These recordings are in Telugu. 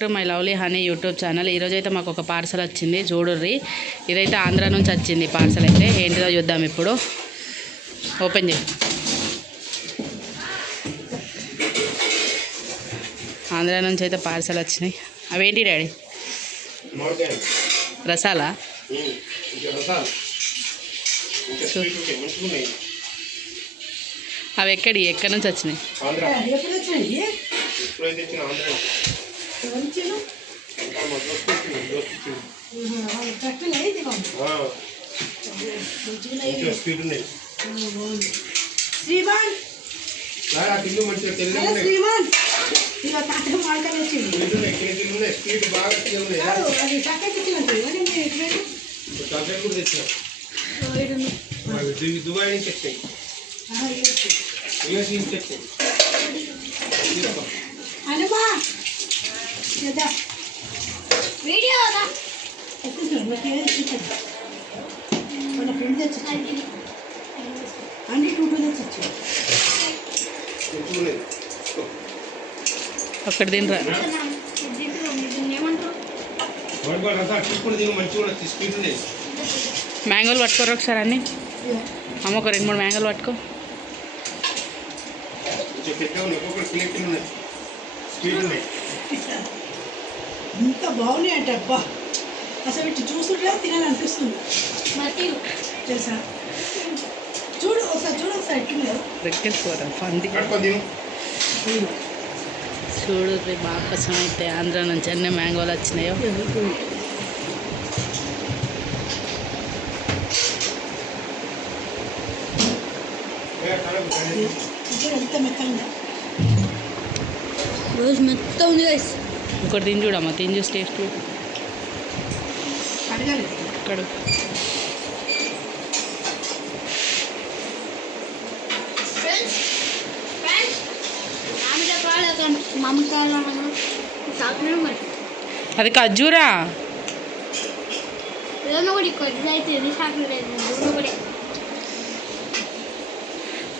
To my lovely honey YouTube channel. ఈరోజు అయితే మాకు ఒక పార్సల్ వచ్చింది, చూడుర్రి. ఇదైతే ఆంధ్ర నుంచి వచ్చింది పార్సల్. అయితే ఏంటిదో చూద్దాం ఇప్పుడు. ఓపెన్ చేయి. ఆంధ్ర నుంచి అయితే పార్సల్ వచ్చినాయి. అవేంటి డాడీ? రసాలా? అవి ఎక్కడి నుంచి వచ్చినాయి? దుబాయ్ నుంచి వచ్చాయి. అక్కడ తినరా? మ్యాంగోలు పట్టుకోరు ఒకసారి అన్ని. అమ్మ ఒక 2-3 మ్యాంగోలు పట్టుకో. ఇంత బాగున్నాయి అంటే అబ్బా, అసలు ఇటు చూస్తుంటే తినాలనిపిస్తుంది తెలుసా. చూడు ఒకసారి ఎట్లున్నారు రెక్కేసుకోరా పంది. చూడు మా కోసం అయితే ఆంధ్ర నుంచి అన్ని మ్యాంగోలు వచ్చినాయో. ఎంత మెత్తగా రోజు మెత్త ఉంది గైస్. ఇంకోటి తిని చూడమ్మా, తిని చూసి టేస్ట్ అడగాలి. ఇక్కడ అది ఖర్జూరా.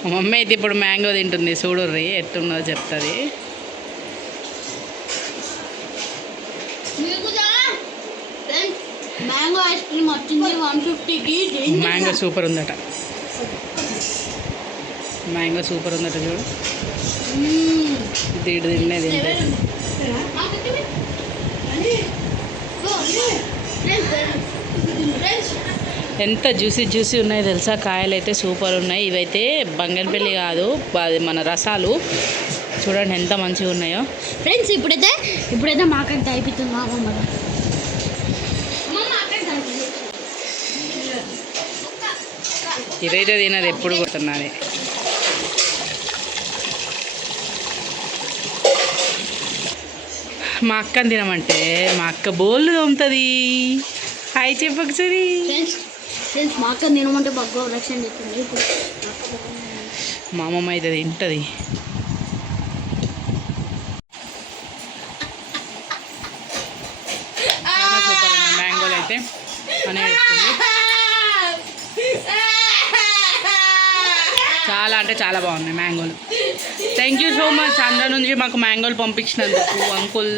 మా మమ్మీ అయితే ఇప్పుడు మ్యాంగో తింటుంది, చూడుర్రి ఎట్టున్నదో చెప్తుంది. మ్యాంగో ఐస్ క్రీమ్ వచ్చింది 150కి. మ్యాంగో సూపర్ ఉందట, మ్యాంగో సూపర్ ఉందట. చూడు దీడు తినేది ఎంత జ్యూసీ ఉన్నాయి తెలుసా. కాయలు అయితే సూపర్ ఉన్నాయి. ఇవైతే బంగన్పల్లి కాదు, మన రసాలు. చూడండి ఎంత మంచిగా ఉన్నాయో ఫ్రెండ్స్. ఇప్పుడైతే మాకంటే అయిపోతుంది. ఇదైతే తినది ఎప్పుడు కొట్టున్నది. మా అక్కని తినమంటే మా అక్క బోళ్ళు తోముతుంది. హాయ్ చెప్పకు సరి. మా అక్కని తినమంటే బాగా రక్షణ చెప్తుంది. మా అమ్మమ్మ అయితే తింటుంది. సూపర్ ఉన్నాయి మ్యాంగోలు అయితే అని చెప్తుంది. చాలా అంటే చాలా బాగున్నాయి మ్యాంగోలు. Thank you so much Andhra నుంచి మాకు మ్యాంగోలు పంపించినందుకు అంకుల్.